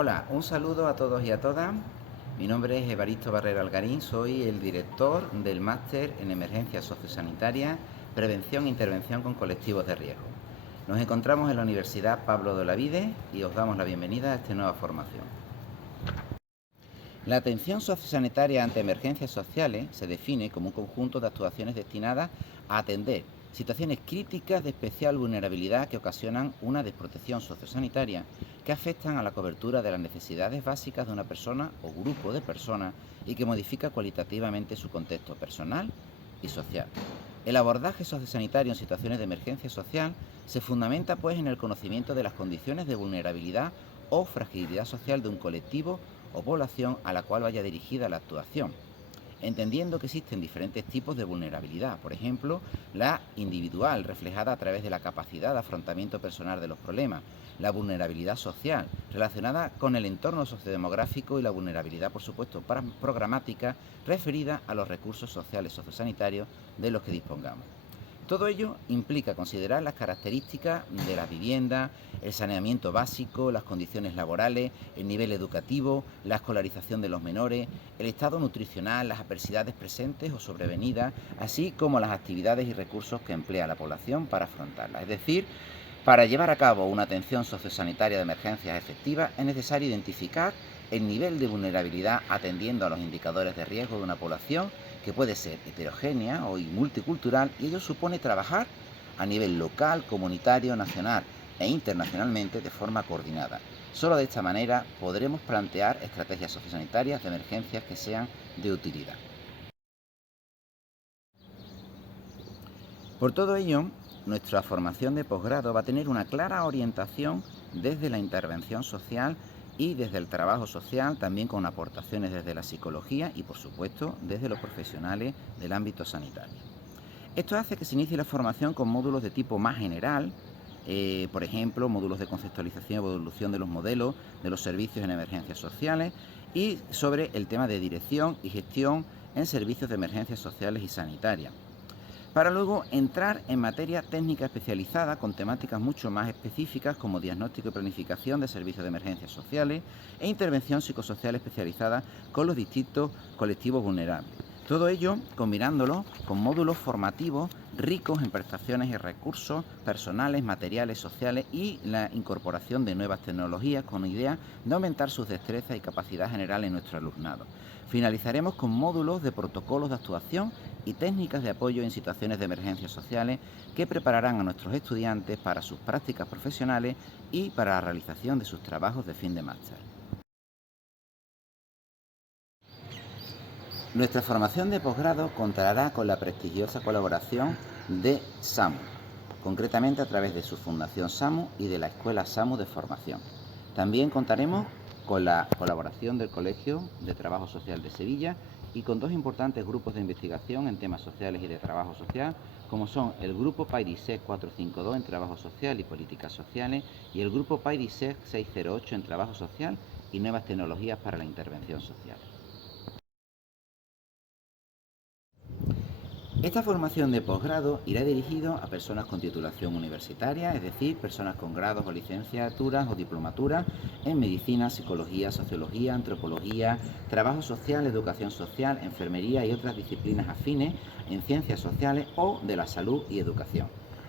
Hola, un saludo a todos y a todas. Mi nombre es Evaristo Barrera Algarín, soy el director del Máster en Emergencia Sociosanitaria, Prevención e Intervención con Colectivos de Riesgo. Nos encontramos en la Universidad Pablo de Olavide y os damos la bienvenida a esta nueva formación. La atención sociosanitaria ante emergencias sociales se define como un conjunto de actuaciones destinadas a atender situaciones críticas de especial vulnerabilidad que ocasionan una desprotección sociosanitaria que afectan a la cobertura de las necesidades básicas de una persona o grupo de personas y que modifica cualitativamente su contexto personal y social. El abordaje sociosanitario en situaciones de emergencia social se fundamenta pues en el conocimiento de las condiciones de vulnerabilidad o fragilidad social de un colectivo o población a la cual vaya dirigida la actuación, entendiendo que existen diferentes tipos de vulnerabilidad, por ejemplo, la individual, reflejada a través de la capacidad de afrontamiento personal de los problemas, la vulnerabilidad social, relacionada con el entorno sociodemográfico y la vulnerabilidad, por supuesto, programática, referida a los recursos sociales sociosanitarios de los que dispongamos. Todo ello implica considerar las características de la vivienda, el saneamiento básico, las condiciones laborales, el nivel educativo, la escolarización de los menores, el estado nutricional, las adversidades presentes o sobrevenidas, así como las actividades y recursos que emplea la población para afrontarlas. Es decir, para llevar a cabo una atención sociosanitaria de emergencias efectiva es necesario identificar el nivel de vulnerabilidad atendiendo a los indicadores de riesgo de una población que puede ser heterogénea o multicultural, y ello supone trabajar a nivel local, comunitario, nacional e internacionalmente de forma coordinada. Solo de esta manera podremos plantear estrategias sociosanitarias de emergencias que sean de utilidad. Por todo ello, nuestra formación de posgrado va a tener una clara orientación desde la intervención social y desde el trabajo social, también con aportaciones desde la psicología y, por supuesto, desde los profesionales del ámbito sanitario. Esto hace que se inicie la formación con módulos de tipo más general, por ejemplo, módulos de conceptualización y evolución de los modelos de los servicios en emergencias sociales y sobre el tema de dirección y gestión en servicios de emergencias sociales y sanitarias, para luego entrar en materia técnica especializada con temáticas mucho más específicas como diagnóstico y planificación de servicios de emergencias sociales e intervención psicosocial especializada con los distintos colectivos vulnerables. Todo ello combinándolo con módulos formativos ricos en prestaciones y recursos personales, materiales, sociales y la incorporación de nuevas tecnologías con idea de aumentar sus destrezas y capacidad general en nuestro alumnado. Finalizaremos con módulos de protocolos de actuación y técnicas de apoyo en situaciones de emergencias sociales que prepararán a nuestros estudiantes para sus prácticas profesionales y para la realización de sus trabajos de fin de máster. Nuestra formación de posgrado contará con la prestigiosa colaboración de SAMU, concretamente a través de su Fundación SAMU y de la Escuela SAMU de Formación. También contaremos con la colaboración del Colegio de Trabajo Social de Sevilla y con dos importantes grupos de investigación en temas sociales y de trabajo social, como son el Grupo PAIDISEC 452 en Trabajo Social y Políticas Sociales y el Grupo PAIDISEC 608 en Trabajo Social y Nuevas Tecnologías para la Intervención Social. Esta formación de posgrado irá dirigido a personas con titulación universitaria, es decir, personas con grados o licenciaturas o diplomaturas en medicina, psicología, sociología, antropología, trabajo social, educación social, enfermería y otras disciplinas afines en ciencias sociales o de la salud y educación.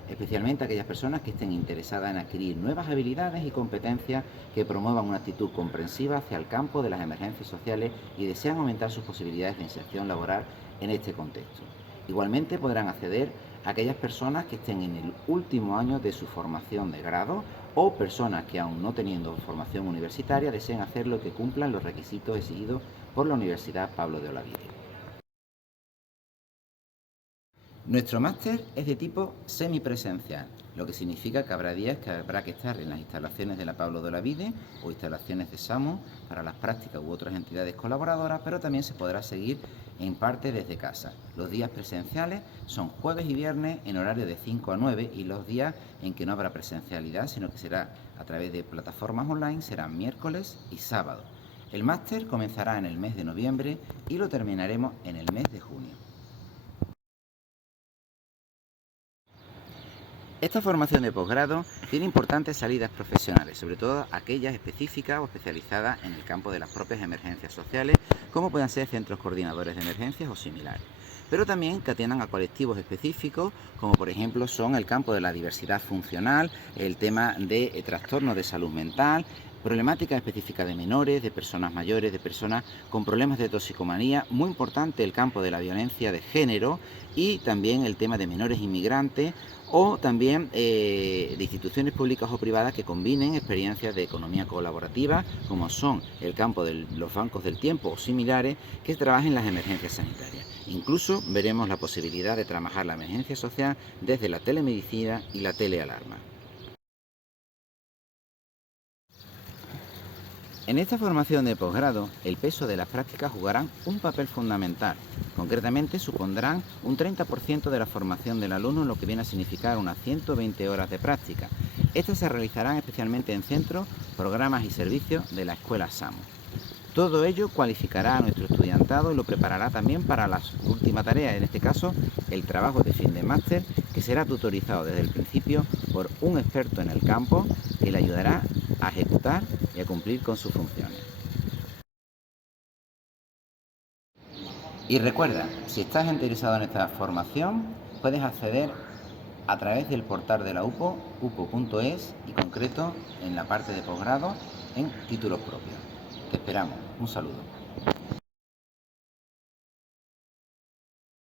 Especialmente aquellas personas que estén interesadas en adquirir nuevas habilidades y competencias que promuevan una actitud comprensiva hacia el campo de las emergencias sociales y desean aumentar sus posibilidades de inserción laboral en este contexto. Igualmente podrán acceder a aquellas personas que estén en el último año de su formación de grado o personas que, aún no teniendo formación universitaria, deseen hacerlo y que cumplan los requisitos exigidos por la Universidad Pablo de Olavide. Nuestro máster es de tipo semipresencial, lo que significa que habrá días que habrá que estar en las instalaciones de la Pablo de Olavide o instalaciones de SAMU para las prácticas u otras entidades colaboradoras, pero también se podrá seguir en parte desde casa. Los días presenciales son jueves y viernes en horario de 5 a 9 y los días en que no habrá presencialidad, sino que será a través de plataformas online, serán miércoles y sábado. El máster comenzará en el mes de noviembre y lo terminaremos en el mes de junio. Esta formación de posgrado tiene importantes salidas profesionales, sobre todo aquellas específicas o especializadas en el campo de las propias emergencias sociales, como puedan ser centros coordinadores de emergencias o similares. Pero también que atiendan a colectivos específicos, como por ejemplo son el campo de la diversidad funcional, el tema de trastornos de salud mental, problemáticas específicas de menores, de personas mayores, de personas con problemas de toxicomanía, muy importante el campo de la violencia de género y también el tema de menores inmigrantes o también de instituciones públicas o privadas que combinen experiencias de economía colaborativa, como son el campo de los bancos del tiempo o similares, que trabajen en las emergencias sanitarias. Incluso veremos la posibilidad de trabajar la emergencia social desde la telemedicina y la telealarma. En esta formación de posgrado, el peso de las prácticas jugarán un papel fundamental. Concretamente, supondrán un 30% de la formación del alumno, lo que viene a significar unas 120 horas de práctica. Estas se realizarán especialmente en centros, programas y servicios de la Escuela SAMU. Todo ello cualificará a nuestro estudiantado y lo preparará también para la última tarea, en este caso el trabajo de fin de máster, que será tutorizado desde el principio por un experto en el campo que le ayudará a ejecutar y a cumplir con sus funciones. Y recuerda, si estás interesado en esta formación, puedes acceder a través del portal de la UPO, upo.es, y concreto en la parte de posgrado en títulos propios. Te esperamos. Un saludo.